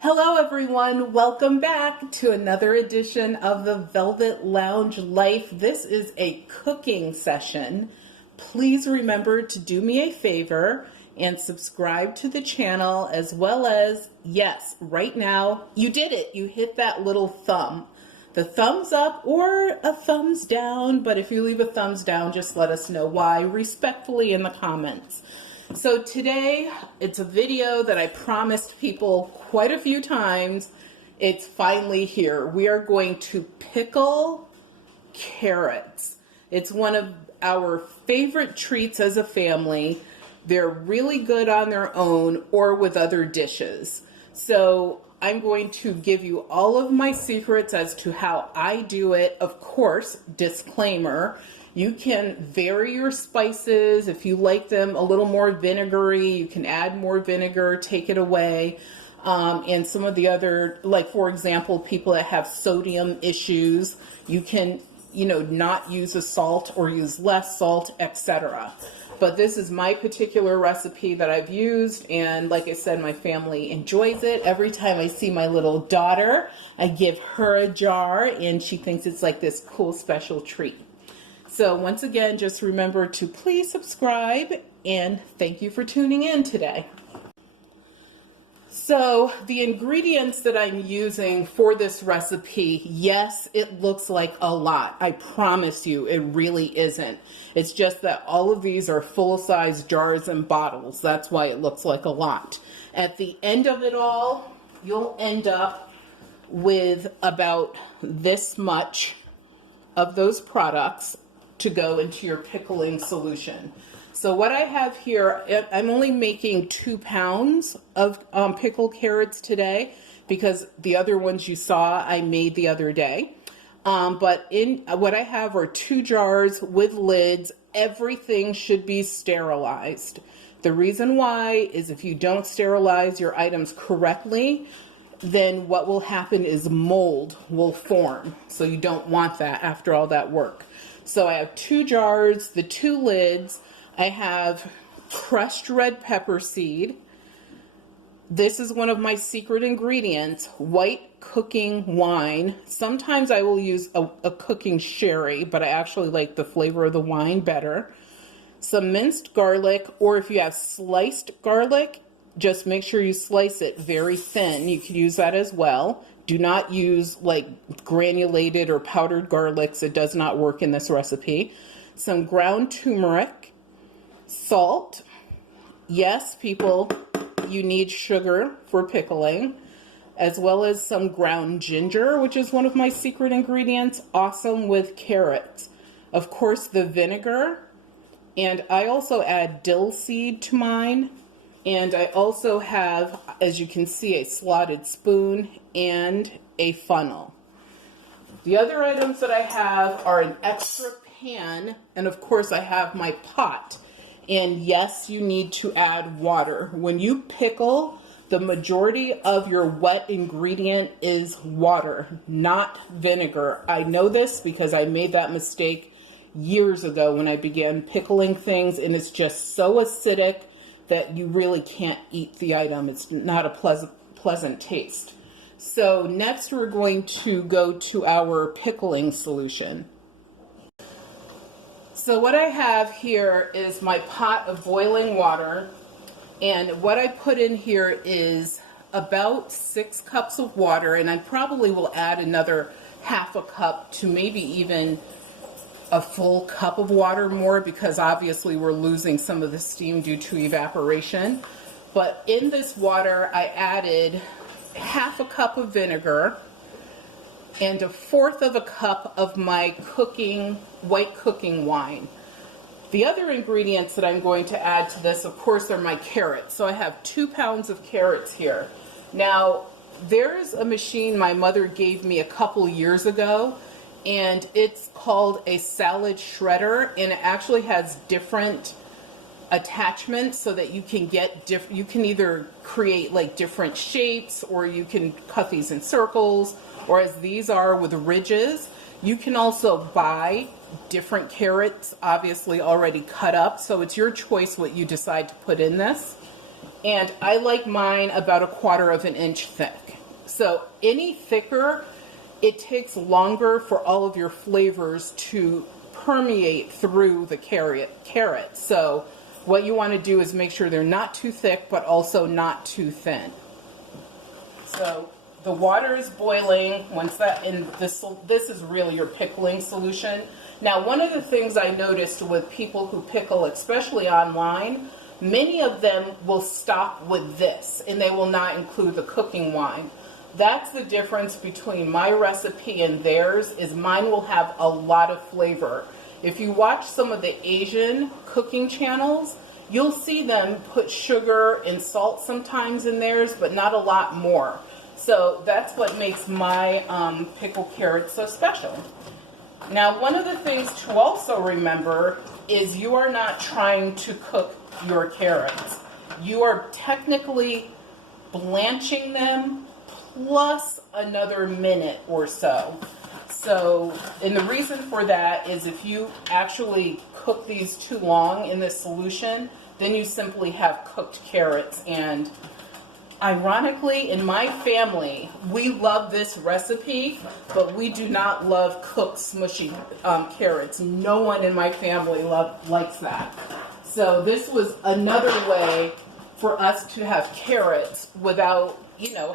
Hello everyone, welcome back to another edition of the Velvet Lounge Life. This is a cooking session. Please remember to do me a favor and subscribe to the channel, as well as, yes, right now, you did it. You hit that little thumb. The thumbs up or a thumbs down, but if you leave a thumbs down, just let us know why, respectfully in the comments. So today, it's a video that I promised people quite a few times. It's finally here. We are going to pickle carrots. It's one of our favorite treats as a family. They're really good on their own or with other dishes. So I'm going to give you all of my secrets as to how I do it. Of course, disclaimer, you can vary your spices. If you like them a little more vinegary, you can add more vinegar, take it away. And some of the other, like for example, people that have sodium issues, you can, not use a salt or use less salt, etc. But this is my particular recipe that I've used, and like I said, my family enjoys it. Every time I see my little daughter, I give her a jar, and she thinks it's like this cool special treat. So once again, just remember to please subscribe, and thank you for tuning in today. So the ingredients that I'm using for this recipe, yes, it looks like a lot. I promise you, it really isn't. It's just that all of these are full-size jars and bottles. That's why it looks like a lot. At the end of it all, you'll end up with about this much of those products to go into your pickling solution. So what I have here, I'm only making 2 pounds of pickled carrots today because the other ones you saw I made the other day. But in what I have are 2 jars with lids. Everything should be sterilized. The reason why is if you don't sterilize your items correctly, then what will happen is mold will form. So you don't want that after all that work. So I have 2 jars, the 2 lids. I have crushed red pepper seed. This is one of my secret ingredients, white cooking wine. Sometimes I will use a cooking sherry, but I actually like the flavor of the wine better. Some minced garlic, or if you have sliced garlic, just make sure you slice it very thin. You could use that as well. Do not use like granulated or powdered garlics. It does not work in this recipe. Some ground turmeric, salt. Yes, people, you need sugar for pickling, as well as some ground ginger, which is one of my secret ingredients, awesome with carrots. Of course, the vinegar, and I also add dill seed to mine. And I also have, as you can see, a slotted spoon and a funnel. The other items that I have are an extra pan, and of course I have my pot. And yes, you need to add water. When you pickle, the majority of your wet ingredient is water, not vinegar. I know this because I made that mistake years ago when I began pickling things, and it's just so acidic that you really can't eat the item. It's not a pleasant taste. So next we're going to go to our pickling solution. So what I have here is my pot of boiling water, and what I put in here is about 6 cups of water, and I probably will add another half a cup to maybe even a full cup of water more, because obviously we're losing some of the steam due to evaporation. But in this water, I added half a cup of vinegar and 1/4 of a cup of my white cooking wine. The other ingredients that I'm going to add to this, of course, are my carrots. So I have 2 pounds of carrots here. Now, there's a machine my mother gave me a couple years ago, and it's called a salad shredder, and it actually has different attachments so that you can get you can either create like different shapes, or you can cut these in circles, or as these are with ridges. You can also buy different carrots, obviously already cut up, so it's your choice what you decide to put in this. And I like mine about 1/4 of an inch thick. So any thicker, it takes longer for all of your flavors to permeate through the carrot. So what you want to do is make sure they're not too thick, but also not too thin. So the water is boiling. Once that, and this is really your pickling solution. Now, one of the things I noticed with people who pickle, especially online, many of them will stop with this, and they will not include the cooking wine. That's the difference between my recipe and theirs, is mine will have a lot of flavor. If you watch some of the Asian cooking channels, you'll see them put sugar and salt sometimes in theirs, but not a lot more. So that's what makes my pickled carrots so special. Now, one of the things to also remember is you are not trying to cook your carrots. You are technically blanching them plus another minute or so. So, and the reason for that is if you actually cook these too long in this solution, then you simply have cooked carrots. And ironically, in my family, we love this recipe, but we do not love cooked smushy carrots. No one in my family likes that. So this was another way for us to have carrots without,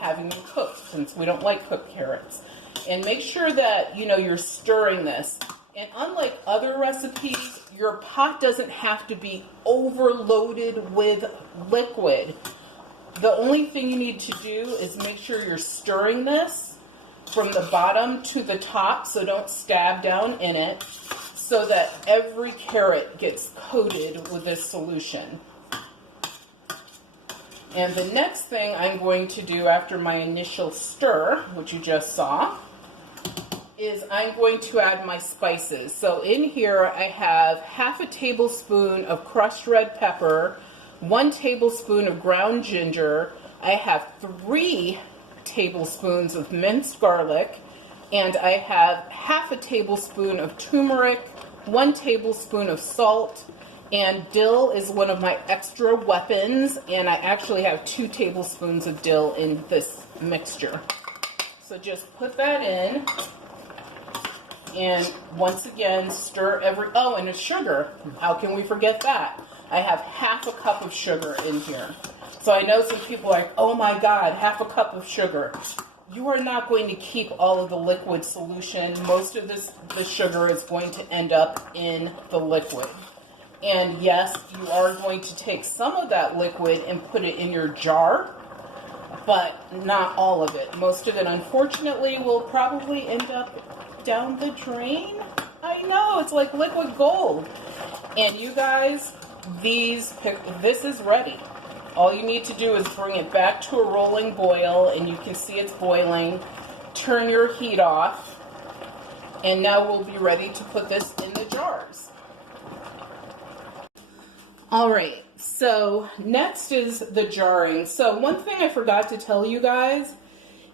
having them cooked, since we don't like cooked carrots. And make sure that, you're stirring this. And unlike other recipes, your pot doesn't have to be overloaded with liquid. The only thing you need to do is make sure you're stirring this from the bottom to the top, so don't stab down in it, so that every carrot gets coated with this solution. And the next thing I'm going to do after my initial stir, which you just saw, is I'm going to add my spices. So in here I have 1/2 tablespoon of crushed red pepper, 1 tablespoon of ground ginger, I have 3 tablespoons of minced garlic, and I have 1/2 tablespoon of turmeric, 1 tablespoon of salt, and dill is one of my extra weapons, and I actually have 2 tablespoons of dill in this mixture. So just put that in, and once again stir and a sugar. How can we forget that? I have 1/2 cup of sugar in here. So I know some people are like, oh my God, 1/2 cup of sugar. You are not going to keep all of the liquid solution. Most of the sugar is going to end up in the liquid. And yes, you are going to take some of that liquid and put it in your jar, but not all of it. Most of it, unfortunately, will probably end up down the drain. I know, it's like liquid gold. And you guys, this is ready. All you need to do is bring it back to a rolling boil, and you can see it's boiling. Turn your heat off, and now we'll be ready to put this in the jars. All right, so next is the jarring. So one thing I forgot to tell you guys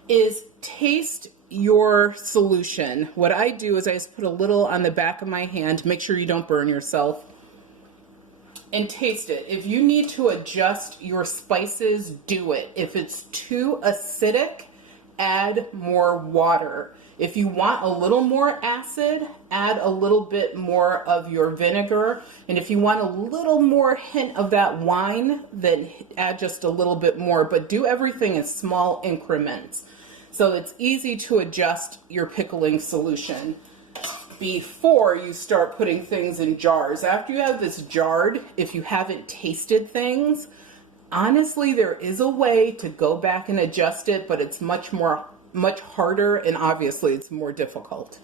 is taste your solution. What I do is I just put a little on the back of my hand, make sure you don't burn yourself, and taste it. If you need to adjust your spices, do it. If it's too acidic, add more water. If you want a little more acid, add a little bit more of your vinegar. And if you want a little more hint of that wine, then add just a little bit more. But do everything in small increments, so it's easy to adjust your pickling solution before you start putting things in jars. After you have this jarred, if you haven't tasted things, honestly, there is a way to go back and adjust it, but it's much harder, and obviously it's more difficult.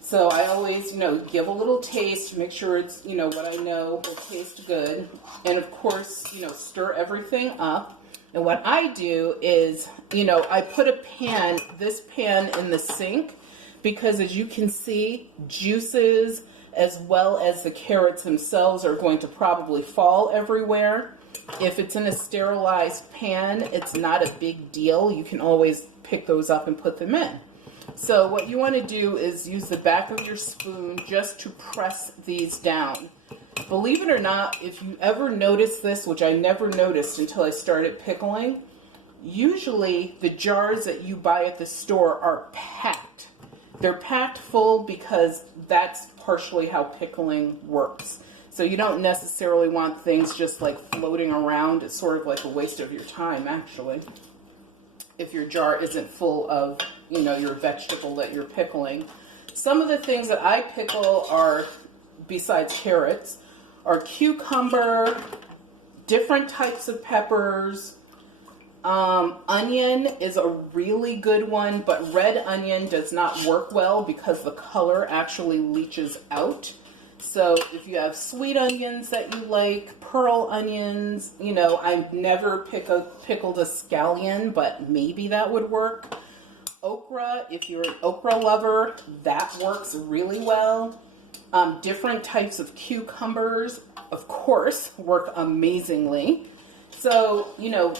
So I always, give a little taste, make sure it's, what I know will taste good. And of course, stir everything up. And what I do is, I put this pan in the sink, because as you can see, juices as well as the carrots themselves are going to probably fall everywhere. If it's in a sterilized pan, it's not a big deal. You can always pick those up and put them in. So what you want to do is use the back of your spoon just to press these down. Believe it or not, if you ever notice this, which I never noticed until I started pickling, usually the jars that you buy at the store are packed. They're packed full because that's partially how pickling works. So you don't necessarily want things just like floating around. It's sort of like a waste of your time, actually, if your jar isn't full of, you know, your vegetable that you're pickling. Some of the things that I pickle are, besides carrots, are cucumber, different types of peppers. Onion is a really good one, but red onion does not work well because the color actually leaches out. So if you have sweet onions that you like, pearl onions, you know, I've never pickled a scallion, but maybe that would work. Okra, if you're an okra lover, that works really well. Different types of cucumbers, of course, work amazingly. So, you know,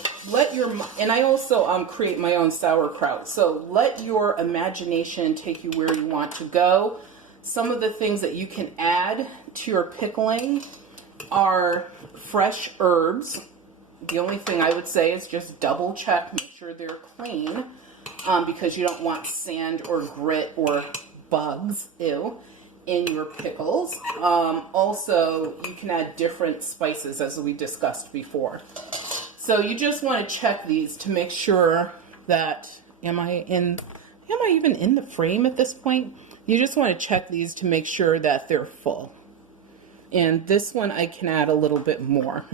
and I also create my own sauerkraut. So let your imagination take you where you want to go. Some of the things that you can add to your pickling are fresh herbs. The only thing I would say is just double check, make sure they're clean, because you don't want sand or grit or bugs, in your pickles. Also, you can add different spices as we discussed before. So you just want to check these to make sure that, am I even in the frame at this point? You just want to check these to make sure that they're full. And this one I can add a little bit more.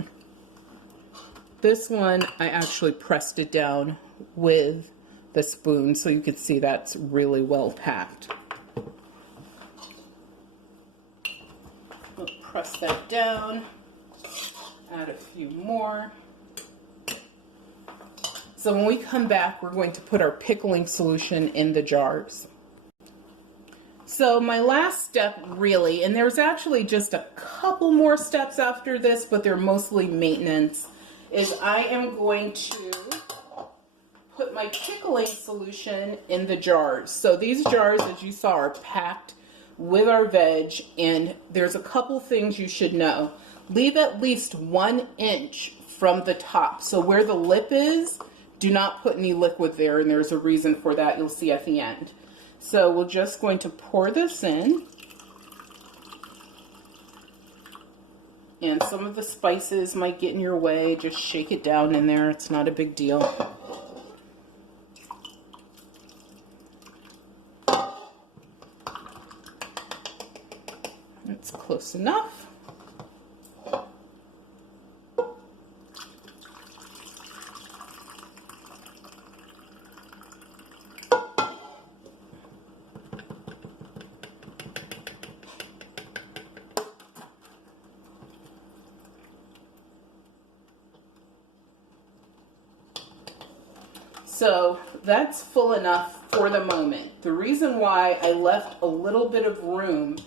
This one I actually pressed it down with the spoon so you can see that's really well packed. We'll press that down, add a few more. So when we come back, we're going to put our pickling solution in the jars. So my last step really, and there's actually just a couple more steps after this, but they're mostly maintenance, is I am going to put my pickling solution in the jars. So these jars, as you saw, are packed with our veg, and there's a couple things you should know. Leave at least 1 inch from the top. So where the lip is, do not put any liquid there, and there's a reason for that you'll see at the end. So we're just going to pour this in. And some of the spices might get in your way. Just shake it down in there. It's not a big deal. That's close enough. So that's full enough for the moment. The reason why I left a little bit of room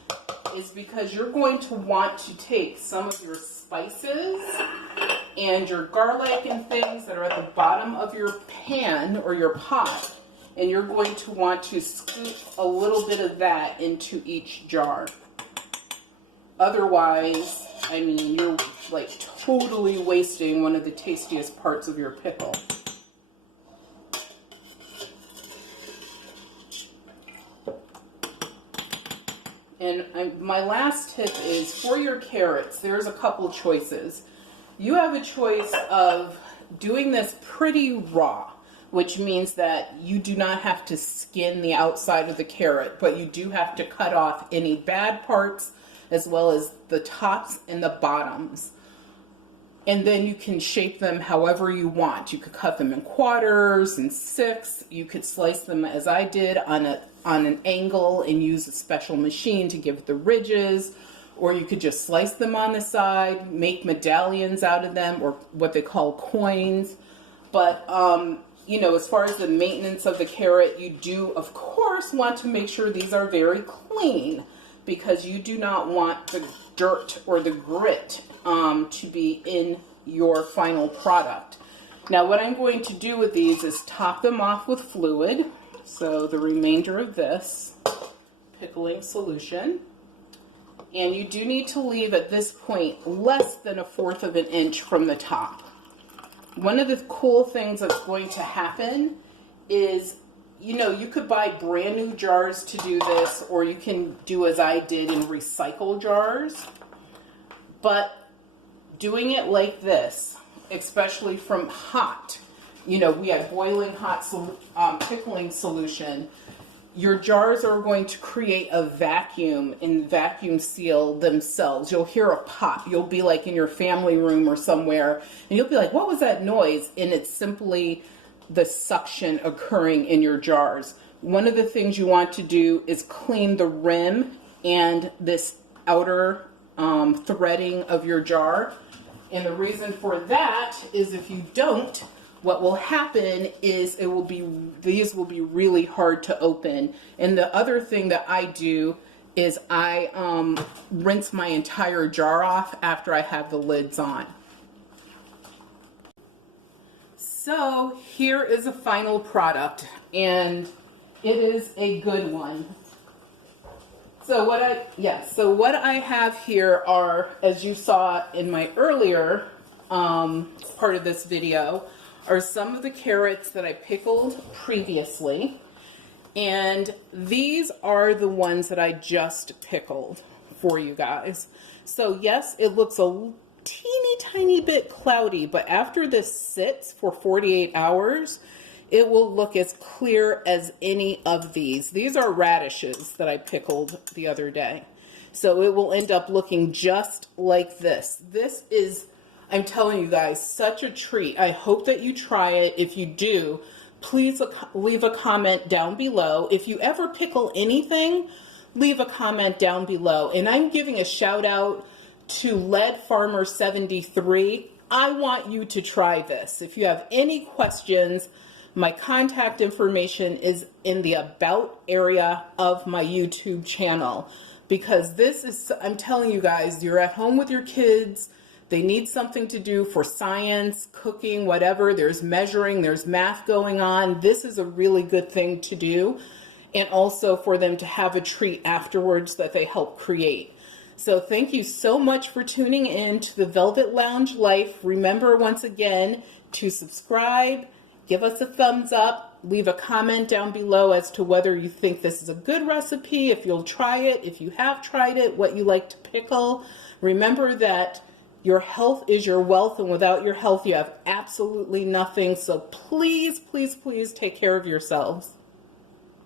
is because you're going to want to take some of your spices and your garlic and things that are at the bottom of your pan or your pot, and you're going to want to scoop a little bit of that into each jar. Otherwise, I mean, you're like totally wasting one of the tastiest parts of your pickle. And my last tip is for your carrots, there's a couple choices. You have a choice of doing this pretty raw, which means that you do not have to skin the outside of the carrot, but you do have to cut off any bad parts as well as the tops and the bottoms. And then you can shape them however you want. You could cut them in quarters and sixths. You could slice them as I did on an angle and use a special machine to give the ridges. Or you could just slice them on the side, make medallions out of them, or what they call coins. But, you know, as far as the maintenance of the carrot, you do, of course, want to make sure these are very clean, because you do not want the dirt or the grit to be in your final product. Now what I'm going to do with these is top them off with fluid, so the remainder of this pickling solution, And you do need to leave at this point less than 1/4 of an inch from the top. One of the cool things that's going to happen is, you know, you could buy brand new jars to do this, or you can do as I did and recycle jars. But doing it like this, especially from hot, you know, we have boiling hot pickling solution. Your jars are going to create a vacuum and vacuum seal themselves. You'll hear a pop. You'll be like in your family room or somewhere, and you'll be like, what was that noise? And it's simply the suction occurring in your jars. One of the things you want to do is clean the rim and this outer threading of your jar. And the reason for that is if you don't, what will happen is these will be really hard to open. And the other thing that I do is I rinse my entire jar off after I have the lids on. So here is a final product, and it is a good one. So what I have here are, as you saw in my earlier part of this video, are some of the carrots that I pickled previously, and these are the ones that I just pickled for you guys. So yes, it looks a teeny tiny bit cloudy, but after this sits for 48 hours, it will look as clear as any of these. These are radishes that I pickled the other day. So it will end up looking just like this. This is, I'm telling you guys, such a treat. I hope that you try it. If you do, please leave a comment down below. If you ever pickle anything, leave a comment down below. And I'm giving a shout out to Lead Farmer 73. I want you to try this. If you have any questions, my contact information is in the about area of my YouTube channel, because this is, I'm telling you guys, you're at home with your kids, they need something to do for science, cooking, whatever, there's measuring, there's math going on. This is a really good thing to do, and also for them to have a treat afterwards that they help create. So thank you so much for tuning in to the Velvet Lounge Life. Remember, once again, to subscribe, give us a thumbs up, leave a comment down below as to whether you think this is a good recipe, if you'll try it, if you have tried it, what you like to pickle. Remember that your health is your wealth, and without your health, you have absolutely nothing. So please, please, please take care of yourselves.